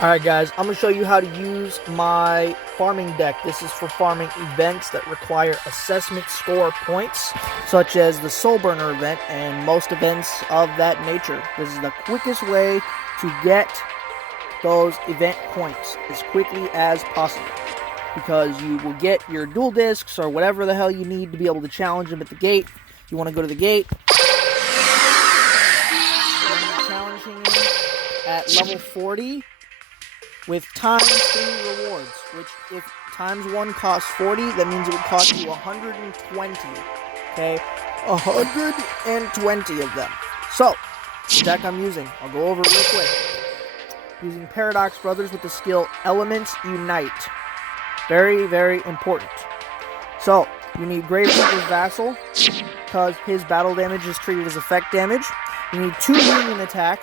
Alright guys, I'm going to show you how to use my farming deck. This is for farming events that require assessment score points, such as the Soul Burner event and most events of that nature. This is the quickest way to get those event points as quickly as possible, because you will get your dual discs or whatever the hell you need to be able to challenge them at the gate. You want to go to the gate, challenging him at level 40 with times 3 rewards, which if times 1 costs 40, that means it would cost you 120, okay? 120 of them. So, the deck I'm using, I'll go over real quick. Using Paradox Brothers with the skill Elements Unite. Very, very important. So, you need Gravekeeper's Vassal, because his battle damage is treated as effect damage. You need 2 Union Attack.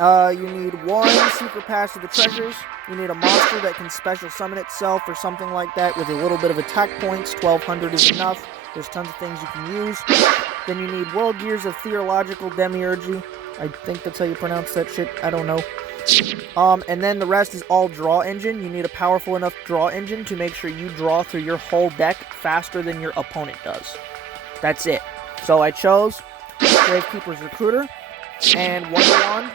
You need 1 Secret Pass to the Treasures. You need a monster that can special summon itself or something like that with a little bit of attack points. 1200 is enough. There's tons of things you can use. Then you need World Gears of Theological Demiurgy. I think that's how you pronounce that shit. I don't know. And then the rest is all draw engine. You need a powerful enough draw engine to make sure you draw through your whole deck faster than your opponent does. That's it. So I chose Gravekeeper's Recruiter and Wonder Wand.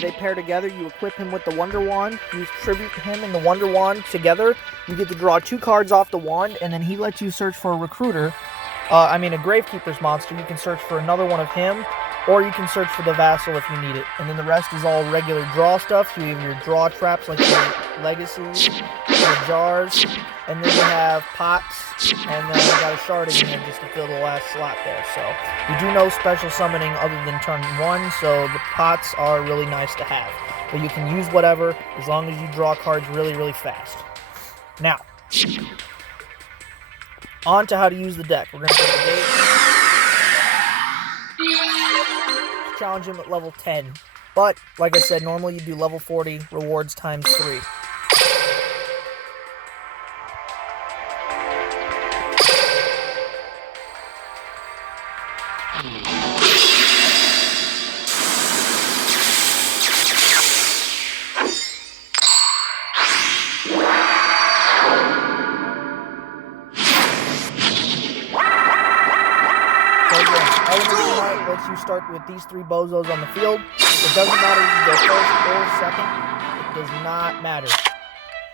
They pair together. You equip him with the Wonder Wand. You tribute him and the Wonder Wand together. You get to draw 2 cards off the wand, and then he lets you search for a Recruiter. A Gravekeeper's monster. You can search for another one of him, or you can search for the Vassal if you need it. And then the rest is all regular draw stuff. So you have your draw traps like your Legacies, your Jars, and then you have Pots, and then you got a Shard in here just to fill the last slot there. So you do no special summoning other than turn 1, so the Pots are really nice to have. But you can use whatever as long as you draw cards really, really fast. Now, on to how to use the deck. We're going to go to the gate. Challenge him at level 10. But, like I said, normally you do level 40, rewards times 3. Lets you start with these 3 bozos on the field. It doesn't matter if you go first or second. It does not matter.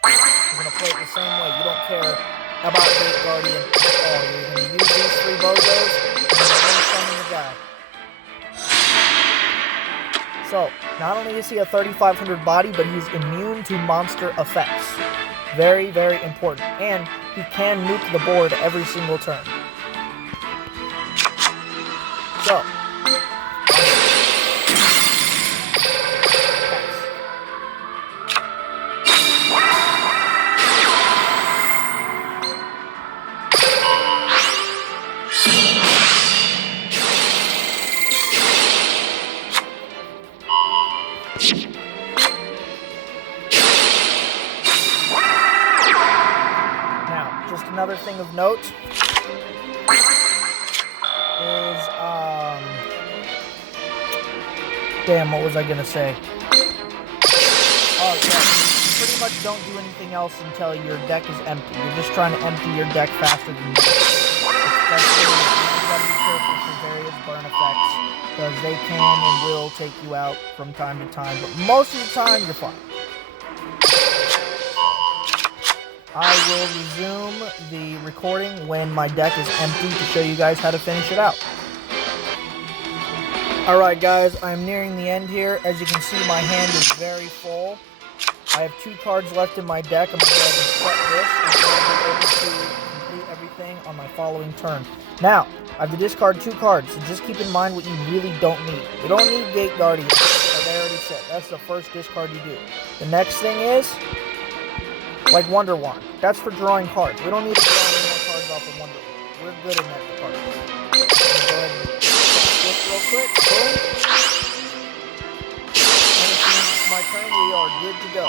You're going to play it the same way. You don't care about Great Guardian at all. You're going to use these 3 bozos and you're going to summon the guy. So, not only is he a 3500 body, but he's immune to monster effects. Very, very important. And he can nuke the board every single turn. So, now, just another thing of note is, damn, what was I gonna say? Oh, yeah, you pretty much don't do anything else until your deck is empty. You're just trying to empty your deck faster than you do. Especially if you gotta be careful for various burn effects, because they can and will take you out from time to time, but most of the time, you're fine. I will resume the recording when my deck is empty to show you guys how to finish it out. Alright guys, I'm nearing the end here. As you can see, my hand is very full. I have 2 cards left in my deck. I'm going to go ahead and set this and be able to complete everything on my following turn. Now, I have to discard 2 cards, so just keep in mind what you really don't need. You don't need Gate Guardian, like I already said. That's the first discard you do. The next thing is, like Wonder Wand. That's for drawing cards. We don't need to draw any more cards off of Wonder Wand. We're good in that department. I'm going to go ahead and this real quick. Boom. And as soon as it's my turn, we are good to go.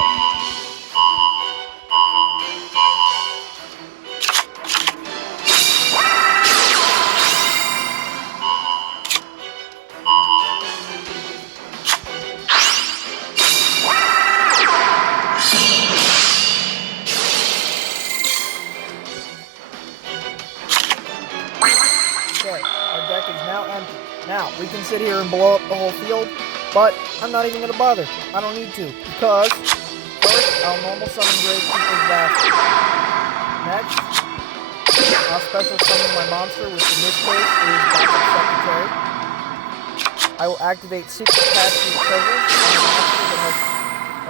we can sit here and blow up the whole field, but I'm not even going to bother. I don't need to, because first, I'll normal summon Gravekeeper's Vassal. Next, I'll special summon my monster, which in this case is Backup Secretary. I will activate Secret Capture Treasures on a monster that has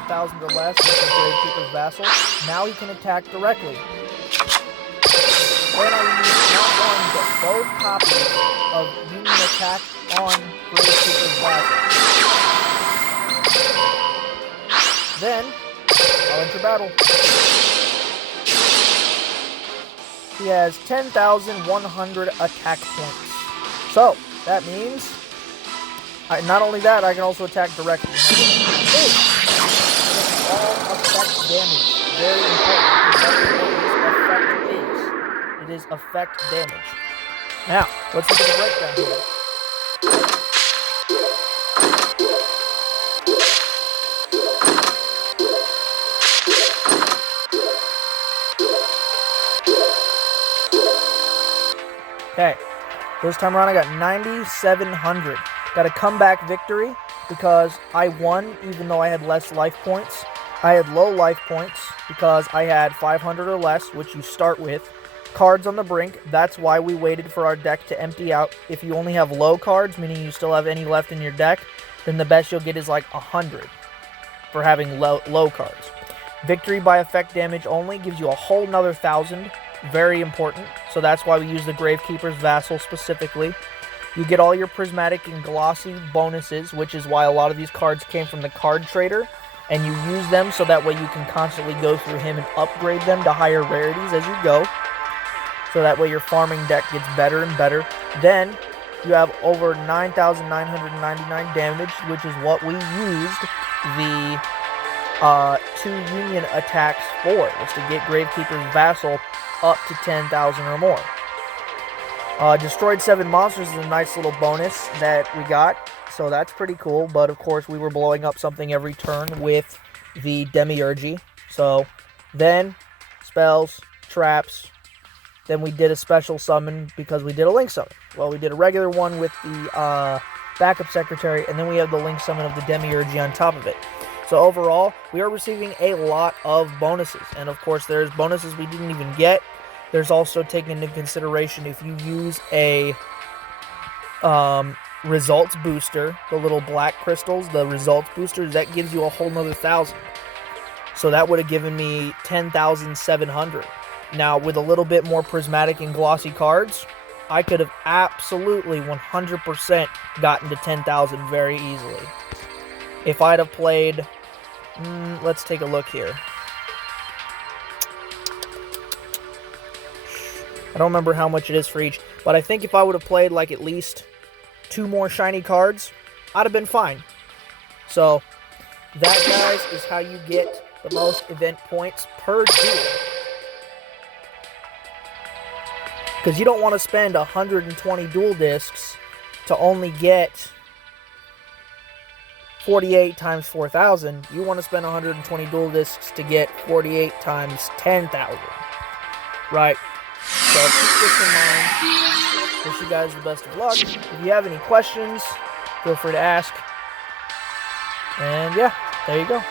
1,000 or less, which is Gravekeeper's Vassal. Now he can attack directly. Then I will use not one, but both copies of Union Attack on Gravekeeper's Vassal. Then, I'll enter battle. He has 10,100 attack points. So, that means, not only that, I can also attack directly. All effect damage. Very important, because that's what this effect is. It is effect damage. Now, let's look at the breakdown here. Okay, this time around I got 9,700. Got a comeback victory because I won even though I had less life points. I had low life points because I had 500 or less, which you start with. Cards on the brink, that's why we waited for our deck to empty out. If you only have low cards, meaning you still have any left in your deck, then the best you'll get is like 100 for having low cards. Victory by effect damage only gives you a whole nother 1,000. Very important, so that's why we use the Gravekeeper's Vassal specifically. You get all your prismatic and glossy bonuses, which is why a lot of these cards came from the card trader, and you use them so that way you can constantly go through him and upgrade them to higher rarities as you go. So that way your farming deck gets better and better. Then you have over 9,999 damage, which is what we used the 2 Union attacks for, was to get Gravekeeper's Vassal up to 10,000 or more. Destroyed 7 monsters is a nice little bonus that we got, so that's pretty cool. But of course we were blowing up something every turn with the Demiurgy. So then spells, traps, then we did a special summon because we did a link summon. Well, we did a regular one with the backup secretary, and then we have the link summon of the Demiurgy on top of it. So overall, we are receiving a lot of bonuses. And of course, there's bonuses we didn't even get. There's also taken into consideration if you use a results booster, the little black crystals, the results boosters, that gives you a whole nother 1,000. So that would have given me 10,700. Now, with a little bit more prismatic and glossy cards, I could have absolutely 100% gotten to 10,000 very easily. If I'd have played, let's take a look here. I don't remember how much it is for each, but I think if I would have played like at least 2 more shiny cards, I'd have been fine. So, that, guys, is how you get the most event points per duel. Because you don't want to spend 120 duel discs to only get 48 times 4,000. You want to spend 120 duel discs to get 48 times 10,000. Right? So keep this in mind. Wish you guys the best of luck. If you have any questions, feel free to ask. And yeah, there you go.